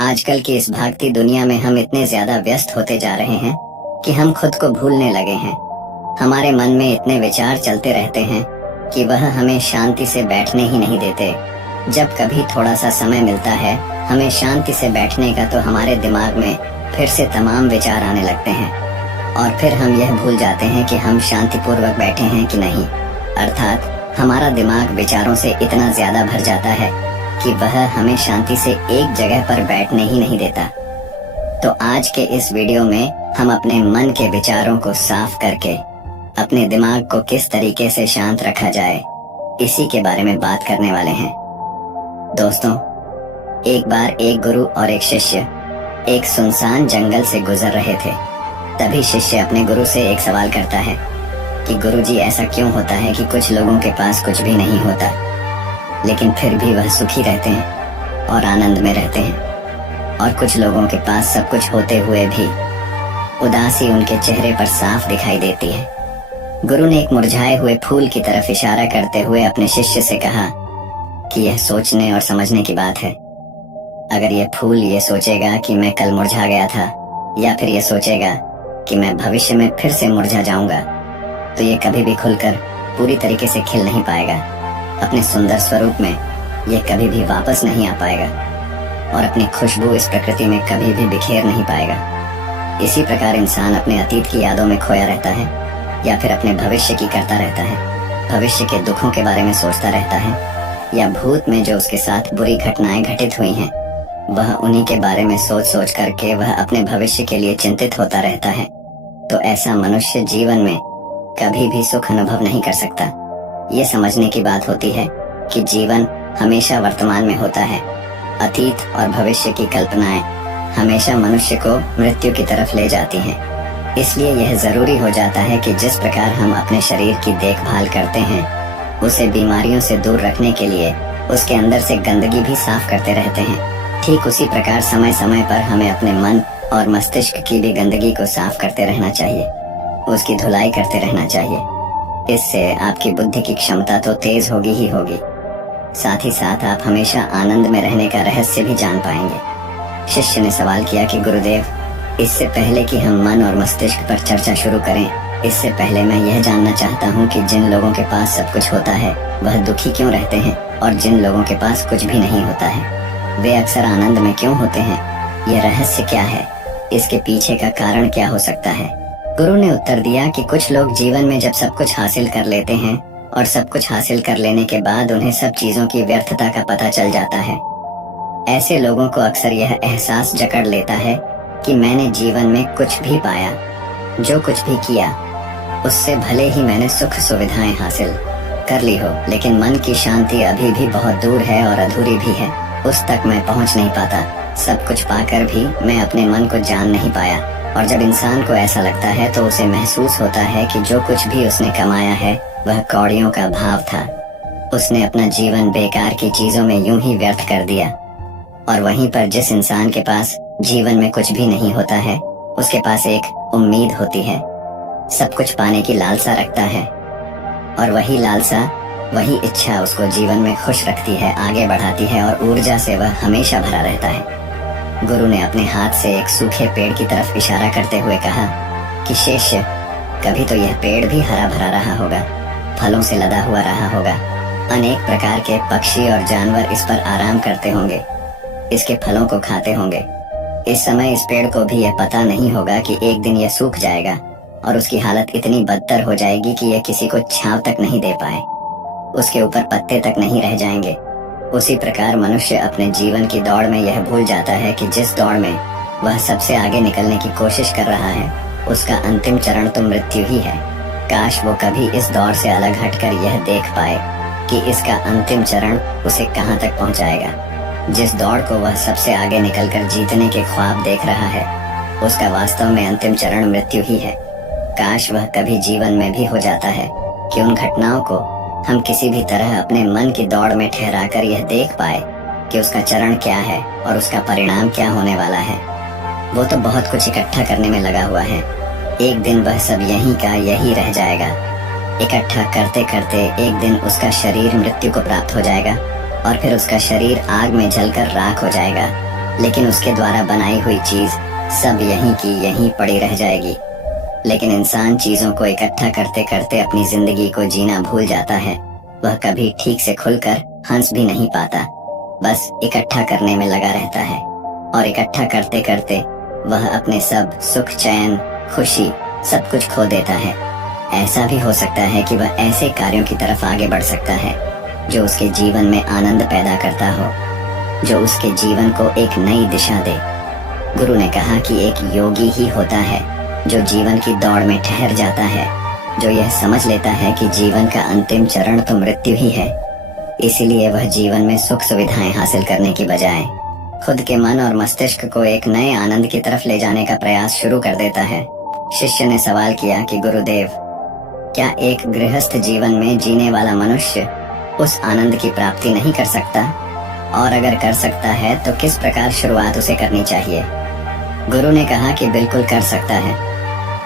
आजकल की इस भागती दुनिया में हम इतने ज्यादा व्यस्त होते जा रहे हैं कि हम खुद को भूलने लगे हैं। हमारे मन में इतने विचार चलते रहते हैं कि वह हमें शांति से बैठने ही नहीं देते। जब कभी थोड़ा सा समय मिलता है हमें शांति से बैठने का, तो हमारे दिमाग में फिर से तमाम विचार आने लगते हैं और फिर हम यह भूल जाते हैं कि हम शांतिपूर्वक बैठे हैं कि नहीं। अर्थात हमारा दिमाग विचारों से इतना ज्यादा भर जाता है कि वह हमें शांति से एक जगह पर बैठने ही नहीं देता। तो आज के इस वीडियो में हम अपने मन के विचारों को साफ करके अपने दिमाग को किस तरीके से शांत रखा जाए, इसी के बारे में बात करने वाले हैं। दोस्तों, एक बार एक गुरु और एक शिष्य एक सुनसान जंगल से गुजर रहे थे। तभी शिष्य अपने गुरु से एक सवाल करता है कि गुरुजी, ऐसा क्यों होता है कि कुछ लोगों के पास कुछ भी नहीं होता लेकिन फिर भी वह सुखी रहते हैं और आनंद में रहते हैं, और कुछ लोगों के पास सब कुछ होते हुए भी उदासी उनके चेहरे पर साफ दिखाई देती है। गुरु ने एक मुरझाए हुए फूल की तरफ इशारा करते हुए अपने शिष्य से कहा कि यह सोचने और समझने की बात है। अगर यह फूल ये सोचेगा कि मैं कल मुरझा गया था, या फिर यह सोचेगा कि मैं भविष्य में फिर से मुरझा जाऊंगा, तो ये कभी भी खुलकर पूरी तरीके से खिल नहीं पाएगा। अपने सुंदर स्वरूप में यह कभी भी वापस नहीं आ पाएगा और अपनी खुशबू इस प्रकृति में कभी भी बिखेर नहीं पाएगा। इसी प्रकार इंसान अपने अतीत की यादों में खोया रहता है या फिर अपने भविष्य की करता रहता है। भविष्य के दुखों के बारे में सोचता रहता है या भूत में जो उसके साथ बुरी घटनाएं घटित हुई हैं, वह उन्हीं के बारे में सोच सोच करके वह अपने भविष्य के लिए चिंतित होता रहता है। तो ऐसा मनुष्य जीवन में कभी भी सुख अनुभव नहीं कर सकता। ये समझने की बात होती है कि जीवन हमेशा वर्तमान में होता है। अतीत और भविष्य की कल्पनाएं हमेशा मनुष्य को मृत्यु की तरफ ले जाती हैं। इसलिए यह जरूरी हो जाता है कि जिस प्रकार हम अपने शरीर की देखभाल करते हैं, उसे बीमारियों से दूर रखने के लिए उसके अंदर से गंदगी भी साफ करते रहते हैं। ठीक उसी प्रकार समय समय पर हमें अपने मन और मस्तिष्क की भी गंदगी को साफ करते रहना चाहिए, उसकी धुलाई करते रहना चाहिए। इससे आपकी बुद्धि की क्षमता तो तेज होगी ही होगी, साथ ही साथ आप हमेशा आनंद में रहने का रहस्य भी जान पाएंगे। शिष्य ने सवाल किया कि गुरुदेव, इससे पहले कि हम मन और मस्तिष्क पर चर्चा शुरू करें, इससे पहले मैं यह जानना चाहता हूँ कि जिन लोगों के पास सब कुछ होता है वह दुखी क्यों रहते हैं, और जिन लोगों के पास कुछ भी नहीं होता है वे अक्सर आनंद में क्यों होते हैं? यह रहस्य क्या है? इसके पीछे का कारण क्या हो सकता है? गुरु ने उत्तर दिया कि कुछ लोग जीवन में जब सब कुछ हासिल कर लेते हैं और सब कुछ हासिल कर लेने के बाद उन्हें सब चीजों की व्यर्थता का पता चल जाता है। ऐसे लोगों को अक्सर यह एहसास जकड़ लेता है कि मैंने जीवन में कुछ भी पाया, जो कुछ भी किया, उससे भले ही मैंने सुख सुविधाएं हासिल कर ली हो, लेकिन मन की शांति अभी भी बहुत दूर है और अधूरी भी है। उस तक मैं पहुंच नहीं पाता। सब कुछ पाकर भी मैं अपने मन को जान नहीं पाया। और जब इंसान को ऐसा लगता है तो उसे महसूस होता है कि जो कुछ भी उसने कमाया है वह कौड़ियों का भाव था। उसने अपना जीवन बेकार की चीजों में यूं ही व्यर्थ कर दिया। और वहीं पर जिस इंसान के पास जीवन में कुछ भी नहीं होता है, उसके पास एक उम्मीद होती है, सब कुछ पाने की लालसा रखता है, और वही लालसा, वही इच्छा उसको जीवन में खुश रखती है, आगे बढ़ाती है और ऊर्जा से वह हमेशा भरा रहता है। गुरु ने अपने हाथ से एक सूखे पेड़ की तरफ इशारा करते हुए कहा कि शिष्य, कभी तो यह पेड़ भी हरा भरा रहा होगा, फलों से लदा हुआ रहा होगा, अनेक प्रकार के पक्षी और जानवर इस पर आराम करते होंगे, इसके फलों को खाते होंगे। इस समय इस पेड़ को भी यह पता नहीं होगा कि एक दिन यह सूख जाएगा और उसकी हालत इतनी बदतर हो जाएगी कि यह किसी को छांव तक नहीं दे पाए, उसके ऊपर पत्ते तक नहीं रह जाएंगे। उसी प्रकार मनुष्य अपने जीवन की दौड़ में यह भूल जाता है कि जिस दौड़ में वह सबसे आगे निकलने की कोशिश कर रहा है, उसका अंतिम चरण तो मृत्यु ही है। काश वो कभी इस दौड़ से अलग हटकर यह देख पाए कि इसका अंतिम चरण उसे कहाँ तक पहुँचाएगा। जिस दौड़ को वह सबसे आगे निकलकर जीतने के ख्वाब देख रहा है, उसका वास्तव में अंतिम चरण मृत्यु ही है। काश वह कभी जीवन में भी हो जाता है कि उन घटनाओं को हम किसी भी तरह अपने मन की दौड़ में ठहराकर यह देख पाए कि उसका चरण क्या है और उसका परिणाम क्या होने वाला है। वो तो बहुत कुछ इकट्ठा करने में लगा हुआ है, एक दिन वह सब यहीं का यही रह जाएगा। इकट्ठा करते करते एक दिन उसका शरीर मृत्यु को प्राप्त हो जाएगा और फिर उसका शरीर आग में जलकर राख हो जाएगा। लेकिन उसके द्वारा बनाई हुई चीज सब यहीं की यहीं पड़ी रह जाएगी। लेकिन इंसान चीजों को इकट्ठा करते करते अपनी जिंदगी को जीना भूल जाता है। वह कभी ठीक से खुलकर हंस भी नहीं पाता, बस इकट्ठा करने में लगा रहता है और इकट्ठा करते करते वह अपने सब सुख, चैन, खुशी सब कुछ खो देता है। ऐसा भी हो सकता है कि वह ऐसे कार्यों की तरफ आगे बढ़ सकता है जो उसके जीवन में आनंद पैदा करता हो, जो उसके जीवन को एक नई दिशा दे। गुरु ने कहा कि एक योगी ही होता है जो जीवन की दौड़ में ठहर जाता है, जो यह समझ लेता है कि जीवन का अंतिम चरण तो मृत्यु ही है। इसीलिए वह जीवन में सुख सुविधाएं हासिल करने की बजाय खुद के मन और मस्तिष्क को एक नए आनंद की तरफ ले जाने का प्रयास शुरू कर देता है। शिष्य ने सवाल किया कि गुरुदेव, क्या एक गृहस्थ जीवन में जीने वाला मनुष्य उस आनंद की प्राप्ति नहीं कर सकता? और अगर कर सकता है तो किस प्रकार शुरुआत उसे करनी चाहिए? गुरु ने कहा कि बिल्कुल कर सकता है।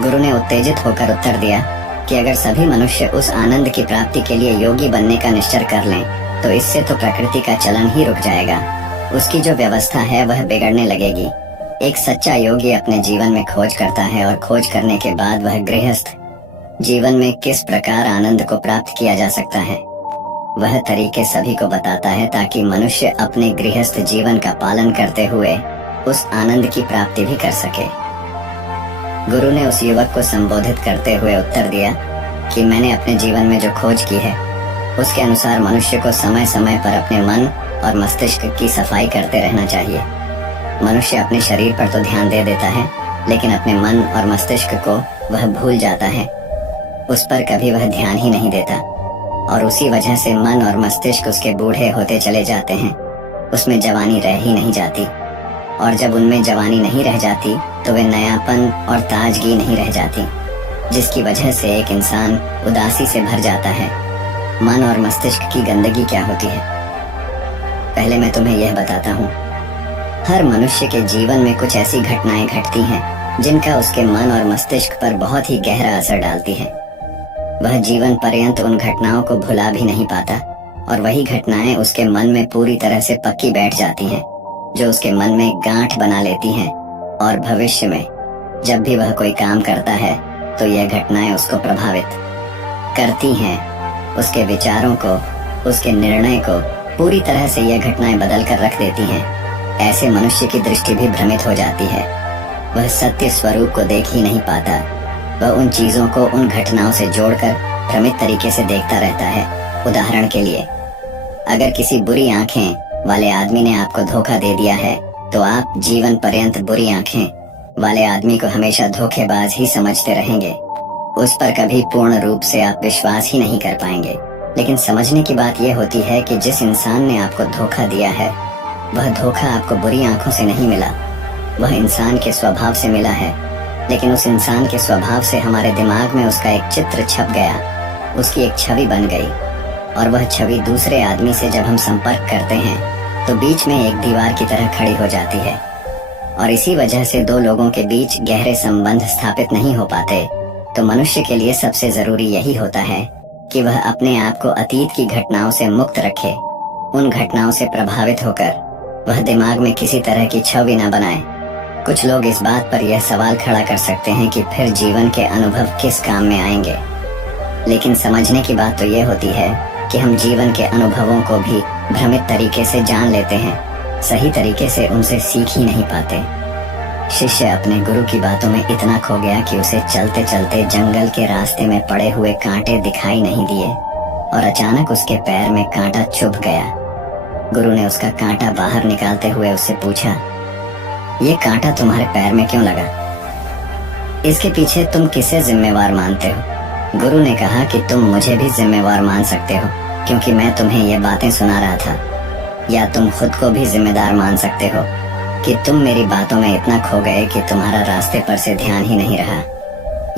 गुरु ने उत्तेजित होकर उत्तर दिया कि अगर सभी मनुष्य उस आनंद की प्राप्ति के लिए योगी बनने का निश्चय कर लें तो इससे तो प्रकृति का चलन ही रुक जाएगा। उसकी जो व्यवस्था है वह बिगड़ने लगेगी। एक सच्चा योगी अपने जीवन में खोज करता है और खोज करने के बाद वह गृहस्थ जीवन में किस प्रकार आनंद को प्राप्त किया जा सकता है वह तरीके सभी को बताता है, ताकि मनुष्य अपने गृहस्थ जीवन का पालन करते हुए उस आनंद की प्राप्ति भी कर सके। गुरु ने उस युवक को संबोधित करते हुए उत्तर दिया कि मैंने अपने जीवन में जो खोज की है उसके अनुसार मनुष्य को समय समय पर अपने मन और मस्तिष्क की सफाई करते रहना चाहिए। मनुष्य अपने शरीर पर तो ध्यान दे देता है, लेकिन अपने मन और मस्तिष्क को वह भूल जाता है। उस पर कभी वह ध्यान ही नहीं देता और उसी वजह से मन और मस्तिष्क उसके बूढ़े होते चले जाते हैं। उसमें जवानी रह ही नहीं जाती, और जब उनमें जवानी नहीं रह जाती तो वे नयापन और ताजगी नहीं रह जाती, जिसकी वजह से एक इंसान उदासी से भर जाता है। मन और मस्तिष्क की गंदगी क्या होती है? पहले मैं तुम्हें यह बताता हूँ। हर मनुष्य के जीवन में कुछ ऐसी घटनाएं घटती हैं जिनका उसके मन और मस्तिष्क पर बहुत ही गहरा असर डालती है। वह जीवन पर्यंत उन घटनाओं को भुला भी नहीं पाता और वही घटनाएं उसके मन में पूरी तरह से पक्की बैठ जाती हैं, जो उसके मन में गांठ बना लेती हैं। और भविष्य में जब भी वह कोई काम करता है तो यह घटनाएं उसको प्रभावित करती हैं। उसके विचारों को, उसके निर्णय को पूरी तरह से यह घटनाएं बदल कर रख देती हैं। ऐसे मनुष्य की दृष्टि भी भ्रमित हो जाती है। वह सत्य स्वरूप को देख ही नहीं पाता। वह उन चीजों को उन घटनाओं से जोड़कर भ्रमित तरीके से देखता रहता है। उदाहरण के लिए, अगर किसी बुरी आंखें वाले आदमी ने आपको धोखा दे दिया है तो आप जीवन पर्यंत बुरी आंखें वाले आदमी को हमेशा धोखेबाज ही समझते रहेंगे। उस पर कभी पूर्ण रूप से आप विश्वास ही नहीं कर पाएंगे। लेकिन समझने की बात यह होती है कि जिस इंसान ने आपको धोखा दिया है वह धोखा आपको बुरी आंखों से नहीं मिला, वह इंसान के स्वभाव से मिला है। लेकिन उस इंसान के स्वभाव से हमारे दिमाग में उसका एक चित्र छप गया, उसकी एक छवि बन गई, और वह छवि दूसरे आदमी से जब हम संपर्क करते हैं तो बीच में एक दीवार की तरह खड़ी हो जाती है। और इसी वजह से दो लोगों के बीच गहरे संबंध स्थापित नहीं हो पाते। तो मनुष्य के लिए सबसे जरूरी यही होता है कि वह अपने आप को अतीत की घटनाओं से मुक्त रखे। उन घटनाओं से प्रभावित होकर वह दिमाग में किसी तरह की छवि न बनाए। कुछ लोग इस बात पर यह सवाल खड़ा कर सकते हैं कि फिर जीवन के अनुभव किस काम में आएंगे। लेकिन समझने की बात तो यह होती है कि हम जीवन के अनुभवों को भी भ्रमित तरीके से जान लेते हैं, सही तरीके से उनसे सीख ही नहीं पाते। शिष्य अपने गुरु की बातों में इतना खो गया कि उसे चलते चलते जंगल के रास्ते में पड़े हुए कांटे दिखाई नहीं दिए और अचानक उसके पैर में कांटा चुभ गया। गुरु ने उसका कांटा बाहर निकालते हुए उससे पूछा, ये कांटा तुम्हारे पैर में क्यों लगा? इसके पीछे तुम किसे जिम्मेवार मानते हो? गुरु ने कहा कि तुम मुझे भी जिम्मेवार मान सकते हो, क्योंकि मैं तुम्हें ये बातें सुना रहा था। या तुम खुद को भी जिम्मेदार मान सकते हो कि तुम मेरी बातों में इतना खो गए कि तुम्हारा रास्ते पर से ध्यान ही नहीं रहा।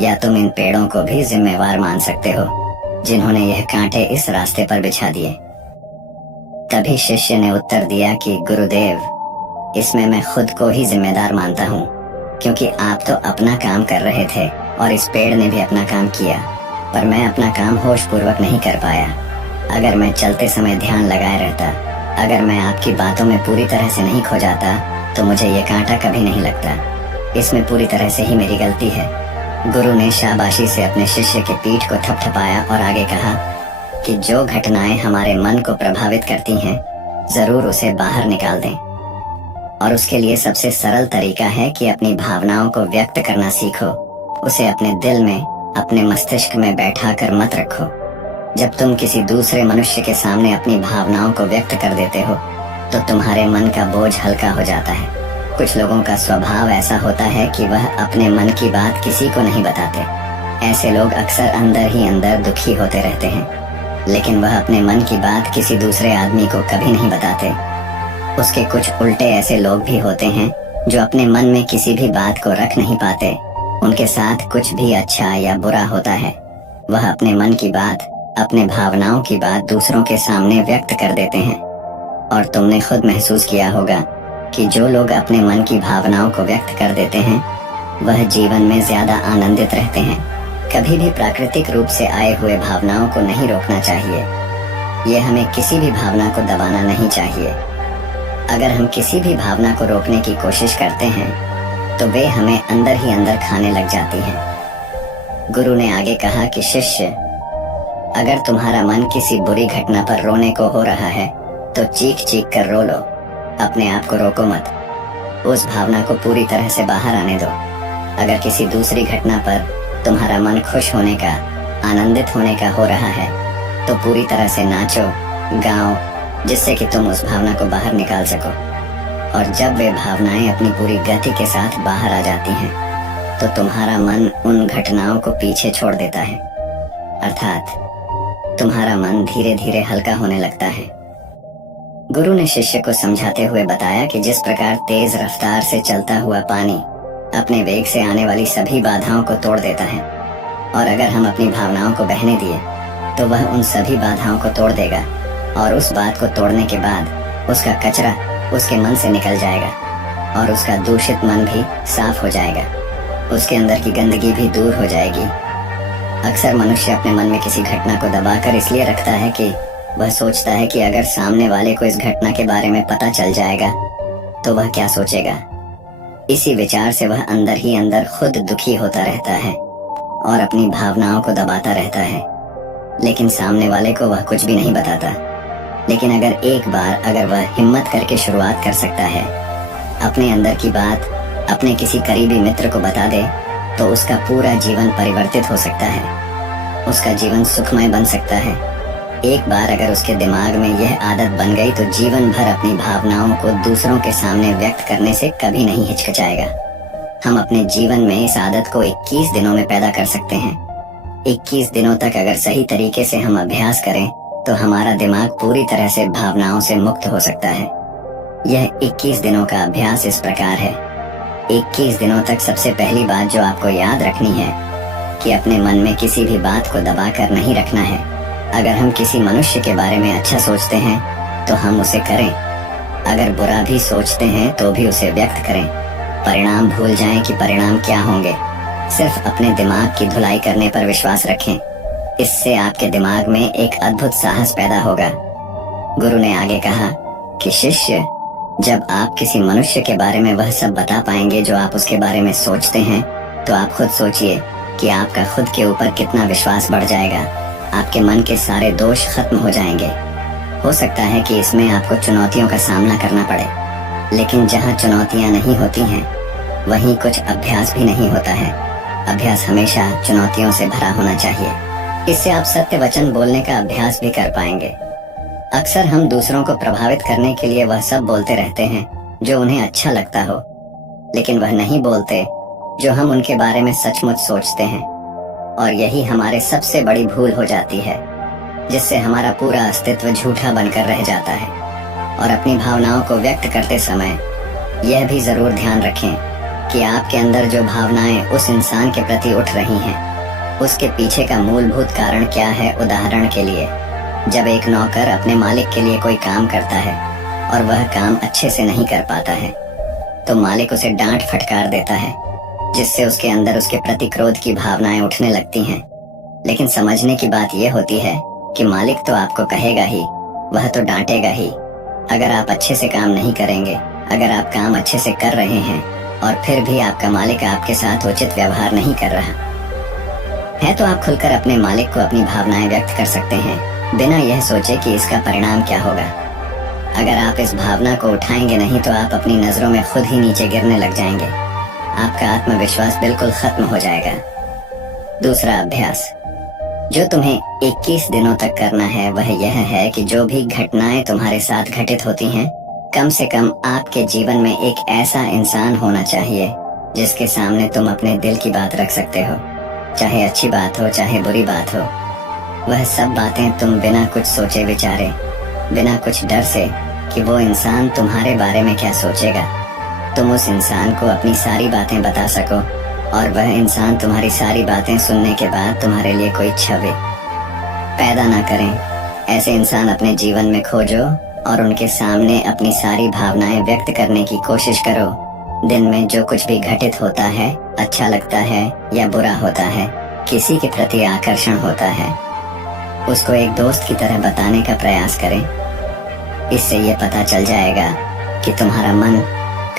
या तुम इन पेड़ों को भी जिम्मेवार मान सकते हो जिन्होंने यह कांटे इस रास्ते पर बिछा दिए। तभी शिष्य ने उत्तर दिया कि गुरुदेव, इसमें मैं खुद को ही जिम्मेदार मानता हूँ, क्योंकि आप तो अपना काम कर रहे थे और इस पेड़ ने भी अपना काम किया, पर मैं अपना काम होश पूर्वक नहीं कर पाया। अगर मैं चलते समय ध्यान लगाए रहता, अगर मैं आपकी बातों में पूरी तरह से नहीं खो जाता, तो मुझे ये कांटा कभी नहीं लगता। इसमें पूरी तरह से ही मेरी गलती है। गुरु ने शाबाशी से अपने शिष्य की पीठ को थपथपाया और आगे कहा कि जो घटनाएं हमारे मन को प्रभावित करती हैं, जरूर उसे बाहर निकाल दें। और उसके लिए सबसे सरल तरीका है कि अपनी भावनाओं को व्यक्त करना सीखो। उसे अपने दिल में, अपने मस्तिष्क में बैठा कर मत रखो। जब तुम किसी दूसरे मनुष्य के सामने अपनी भावनाओं को व्यक्त कर देते हो तो तुम्हारे मन का बोझ हल्का हो जाता है। कुछ लोगों का स्वभाव ऐसा होता है कि वह अपने मन की बात किसी को नहीं बताते। ऐसे लोग अक्सर अंदर ही अंदर दुखी होते रहते हैं, लेकिन वह अपने मन की बात किसी दूसरे आदमी को कभी नहीं बताते। उसके कुछ उल्टे ऐसे लोग भी होते हैं जो अपने मन में किसी भी बात को रख नहीं पाते। उनके साथ कुछ भी अच्छा या बुरा होता है, वह अपने मन की बात, अपने भावनाओं की बात दूसरों के सामने व्यक्त कर देते हैं। और तुमने खुद महसूस किया होगा कि जो लोग अपने मन की भावनाओं को व्यक्त कर देते हैं वह जीवन में ज्यादा आनंदित रहते हैं। कभी भी प्राकृतिक रूप से आए हुए भावनाओं को नहीं रोकना चाहिए। यह हमें किसी भी भावना को दबाना नहीं चाहिए। अगर हम किसी भी भावना को रोकने की कोशिश करते हैं तो वे हमें अंदर ही अंदर खाने लग जाती हैं। गुरु ने आगे कहा कि शिष्य, अगर तुम्हारा मन किसी बुरी घटना पर रोने को हो रहा है तो चीख चीख कर रो लो, अपने आप को रोको मत। उस भावना को पूरी तरह से बाहर आने दो। अगर किसी दूसरी घटना पर तुम्हारा मन खुश होने का, आनंदित होने का हो रहा है तो पूरी तरह से नाचो, गाओ, जिससे कि तुम उस भावना को बाहर निकाल सको। और जब वे भावनाएं अपनी पूरी गति के साथ बाहर आ जाती हैं तो तुम्हारा मन उन घटनाओं को पीछे छोड़ देता है, अर्थात तुम्हारा मन धीरे धीरे हल्का होने लगता है। गुरु ने शिष्य को समझाते हुए बताया कि जिस प्रकार तेज रफ्तार से चलता हुआ पानी अपने वेग से आने वाली सभी बाधाओं को तोड़ देता है, और अगर हम अपनी भावनाओं को बहने दिए तो वह उन सभी बाधाओं को तोड़ देगा, और उस बात को तोड़ने के बाद उसका कचरा उसके मन से निकल जाएगा और उसका दूषित मन भी साफ हो जाएगा। उसके अंदर की गंदगी भी दूर हो जाएगी। अक्सर मनुष्य अपने मन में किसी घटना को दबाकर इसलिए रखता है कि वह सोचता है कि अगर सामने वाले को इस घटना के बारे में पता चल जाएगा तो वह क्या सोचेगा। इसी विचार से वह अंदर ही अंदर खुद दुखी होता रहता है और अपनी भावनाओं को दबाता रहता है, लेकिन सामने वाले को वह कुछ भी नहीं बताता। लेकिन अगर वह हिम्मत करके शुरुआत कर सकता है, अपने अंदर की बात अपने किसी करीबी मित्र को बता दे, तो उसका पूरा जीवन परिवर्तित हो सकता है। उसका जीवन सुखमय बन सकता है। एक बार अगर उसके दिमाग में यह आदत बन गई तो जीवन भर अपनी भावनाओं को दूसरों के सामने व्यक्त करने से कभी नहीं हिचकिचाएगा। हम अपने जीवन में इस आदत को 21 दिनों में पैदा कर सकते हैं। 21 दिनों तक अगर सही तरीके से हम अभ्यास करें तो हमारा दिमाग पूरी तरह से भावनाओं से मुक्त हो सकता है। यह 21 दिनों का अभ्यास इस प्रकार है। 21 दिनों तक सबसे पहली बात जो आपको याद रखनी है कि अपने मन में किसी भी बात को दबाकर नहीं रखना है। अगर हम किसी मनुष्य के बारे में अच्छा सोचते हैं तो हम उसे करें, अगर बुरा भी सोचते हैं तो भी उसे व्यक्त करें। परिणाम भूल जाएं कि परिणाम क्या होंगे। सिर्फ अपने दिमाग की धुलाई करने पर विश्वास रखें। इससे आपके दिमाग में एक अद्भुत साहस पैदा होगा। गुरु ने आगे कहा कि शिष्य, जब आप किसी मनुष्य के बारे में वह सब बता पाएंगे जो आप उसके बारे में सोचते हैं, तो आप खुद सोचिए कि आपका खुद के ऊपर कितना विश्वास बढ़ जाएगा। आपके मन के सारे दोष खत्म हो जाएंगे। हो सकता है कि इसमें आपको चुनौतियों का सामना करना पड़े, लेकिन जहाँ चुनौतियाँ नहीं होती हैं वहीं कुछ अभ्यास भी नहीं होता है। अभ्यास हमेशा चुनौतियों से भरा होना चाहिए। इससे आप सत्य वचन बोलने का अभ्यास भी कर पाएंगे। अक्सर हम दूसरों को प्रभावित करने के लिए वह सब बोलते रहते हैं जो उन्हें अच्छा लगता हो, लेकिन वह नहीं बोलते जो हम उनके बारे में सचमुच सोचते हैं। और यही हमारे सबसे बड़ी भूल हो जाती है, जिससे हमारा पूरा अस्तित्व झूठा बनकर रह जाता है। और अपनी भावनाओं को व्यक्त करते समय यह भी जरूर ध्यान रखें कि आपके अंदर जो भावनाएं उस इंसान के प्रति उठ रही हैं, उसके पीछे का मूलभूत कारण क्या है। उदाहरण के लिए, जब एक नौकर अपने मालिक के लिए कोई काम करता है और वह काम अच्छे से नहीं कर पाता है, तो मालिक उसे डांट फटकार देता है, जिससे उसके अंदर उसके प्रति क्रोध की भावनाएं उठने लगती हैं। लेकिन समझने की बात यह होती है कि मालिक तो आपको कहेगा ही, वह तो डांटेगा ही। अगर आप अच्छे से काम नहीं करेंगे, अगर आप काम अच्छे से कर रहे हैं और फिर भी आपका मालिक आपके साथ उचित व्यवहार नहीं कर रहा है, तो आप खुलकर अपने मालिक को अपनी भावनाएं व्यक्त कर सकते हैं, बिना यह सोचे कि इसका परिणाम क्या होगा। अगर आप इस भावना को उठाएंगे नहीं तो आप अपनी नजरों में खुद ही नीचे गिरने लग जाएंगे। आपका आत्मविश्वास बिल्कुल खत्म हो जाएगा। दूसरा अभ्यास जो तुम्हें 21 दिनों तक करना है वह यह है कि जो भी घटनाएं तुम्हारे साथ घटित होती हैं, कम से कम आपके जीवन में एक ऐसा इंसान होना चाहिए जिसके सामने तुम अपने दिल की बात रख सकते हो। चाहे अच्छी बात हो चाहे बुरी बात हो, वह सब बातें तुम बिना कुछ सोचे विचारे, बिना कुछ डर से कि वो इंसान तुम्हारे बारे में क्या सोचेगा, तुम उस इंसान को अपनी सारी बातें बता सको और वह इंसान तुम्हारी सारी बातें सुनने के बाद तुम्हारे लिए कोई छवि पैदा ना करें। ऐसे इंसान अपने जीवन में खोजो और उनके सामने अपनी सारी भावनाएं व्यक्त करने की कोशिश करो। दिन में जो कुछ भी घटित होता है, अच्छा लगता है या बुरा होता है, किसी के प्रति आकर्षण होता है, उसको एक दोस्त की तरह बताने का प्रयास करें। इससे ये पता चल जाएगा कि तुम्हारा मन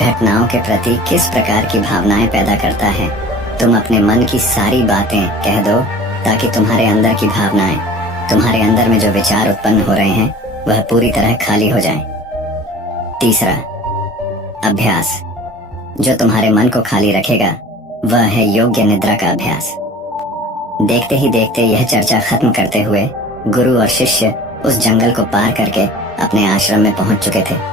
घटनाओं के प्रति किस प्रकार की भावनाएं पैदा करता है। तुम अपने मन की सारी बातें कह दो ताकि तुम्हारे अंदर की भावनाएं, तुम्हारे अंदर में जो विचार उत्पन्न हो रहे हैं, वह पूरी तरह खाली हो जाएं। तीसरा अभ्यास जो तुम्हारे मन को खाली रखेगा वह है योग्य निद्रा का अभ्यास। देखते ही देखते यह चर्चा खत्म करते हुए गुरु और शिष्य उस जंगल को पार करके अपने आश्रम में पहुंच चुके थे।